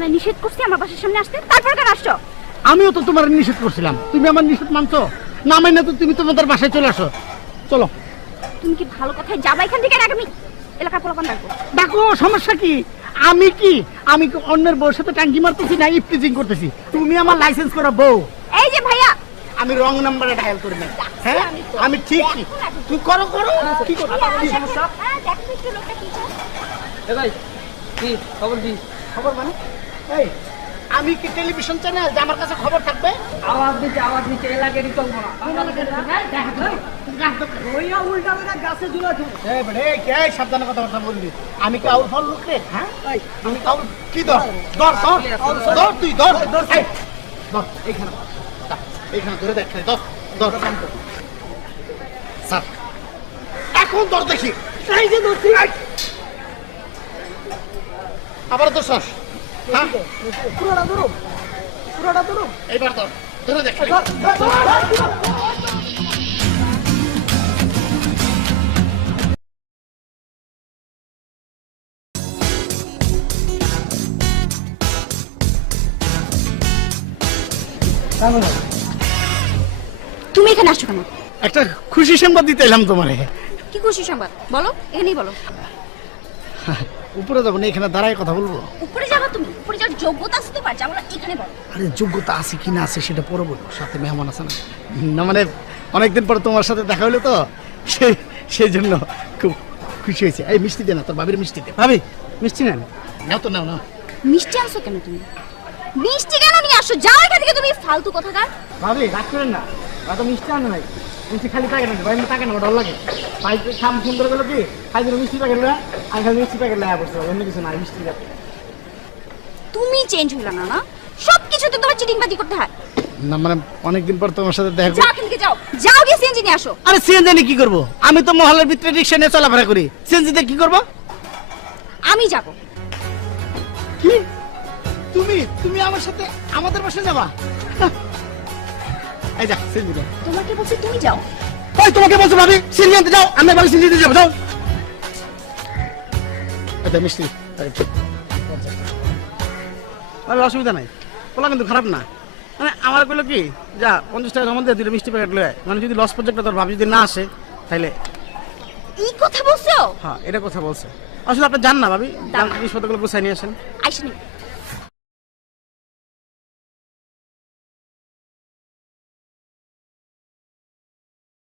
এখানে নিষেধ করছি আমার বাসার সামনে আসতে, তারপর কেন আসছো? আমিও তো তোমার নিষেধ করছিলাম, তুমি আমার নিষেধ মানছো না? মানে তো তুমি তোমাদের বাসায় চলে আসো। চলো। তুমি কি ভালো কথায় যাবা এখান থেকে, নাকি আমি এলাকার পোলাপান ডাকবো? দেখো সমস্যা কি? আমি কি অন্যের বউর সাথে টাঙ্কি মারতেছি না ইফটিজিং করতেছি? তুমি আমার লাইসেন্স করা বউ। এই যে ভাইয়া, আমি রং নাম্বারে ডায়াল করি না। হ্যাঁ আমি ঠিক কি তুই করো কি করো? কি সমস্যা? হ্যাঁ দেখো একটু লোকটা কি চায়। এ ভাই কি খবর? কি খবর মানে? এই আমি কি টেলিভিশন চ্যানেল যে আমার কাছে খবর থাকবে? আওয়াজ দিচ্ছে এলাকারই চলবো না। উল্টা গাছে ঝুলা সাবধানে কথাবার্তা বলবি। আমি কি আউল ফল লোক রে? হ্যাঁ আমি কাউল কি ধর ধর ধর ধর তুই ধর এই, ধর এইখানে এইখানে ধরে দেখ ধর ধর স্যার এখন ধর দেখি। এই যে ধরছি আবার তো শ্বাস। হ্যাঁ পুরোটা ধরো এইবার ধর ধরে দেখ। তুমি এখানে আসছো কেন? একটা খুশি সংবাদ দিতে এলাম তোমারে। কি খুশি সংবাদ বলো, এখানেই বলো। উপরে যাবো না, এখানে দাঁড়ায় কথা বলবো। উপরে যাবা তুমি? উপরে যাওয়ার যোগ্যতা আছে তোমার? যাবো না, এখানে বলো। আরে যোগ্যতা আছে কি না আছে সেটা পরে বলবো, সাথে মেহমান আছে না। না মানে অনেকদিন পর তোমার সাথে দেখা হলো তো, সেই জন্য খুব খুশি হয়েছে। এই মিষ্টি দে না, তোর ভাবির মিষ্টি দে। ভাবি মিষ্টি নেন। নাও তো নাও না। মিষ্টি আনছো কেন তুমি? মিষ্টি কেন নিয়ে আসছো? যাও এখান থেকে তুমি, ফালতু কথাকার। ভাবি রাগ করেন না, এত মিষ্টি আনো নাই। মিষ্টি খালি প্যাকেট আছে, ভাই প্যাকেট না ডর লাগে। ভাই খাম সুন্দর গেল কি খাই দিল মিষ্টি প্যাকেট না, আমি খালি মিষ্টি প্যাকেট লাগা পড়ছে, অন্য কিছু নাই। মিষ্টি তুমি চেঞ্জ হইলা না, না সবকিছুতে তোমার চিটিংবাজি করতে হয়। না মানে অনেকদিন পর তোমার সাথে দেখা যাও এখান থেকে, যাও যাও গিয়ে সিএনজি নিয়ে আসো। আরে সিএনজি কি করব? আমি তো মহল্লার ভিতরে রিক্সা নিয়ে চলাফেরা করি, সিএনজিতে কি করব? আমি যাব। কি তুমি আমার সাথে আমাদের বাসায় যাবা? এই যা সিএনজি দে। তোমাকে বলছি তুমি যাও। ওই তোমাকে বলছো ভাবি সিএনজি আনতে যাও, আমি ভাবি সিএনজি দিতে যাবো। যাও এটা মিষ্টি। ভাবি অসুবিধা নাই, পোলা কিন্তু খারাপ না। মানে আমার কইলো কি যা 50 টাকা জমা দিয়ে দুটো মিষ্টি প্যাকেট লয়ে, মানে যদি লস প্রজেক্টটা তোর ভাবি যদি না আসে তাহলে। এই কথা বলছো? হ্যাঁ এটা কথা বলছে। আসলে আপনি জান না ভাবি, জিনিসপত্রগুলো গুছাই নিয়ে আসেন। আইসনি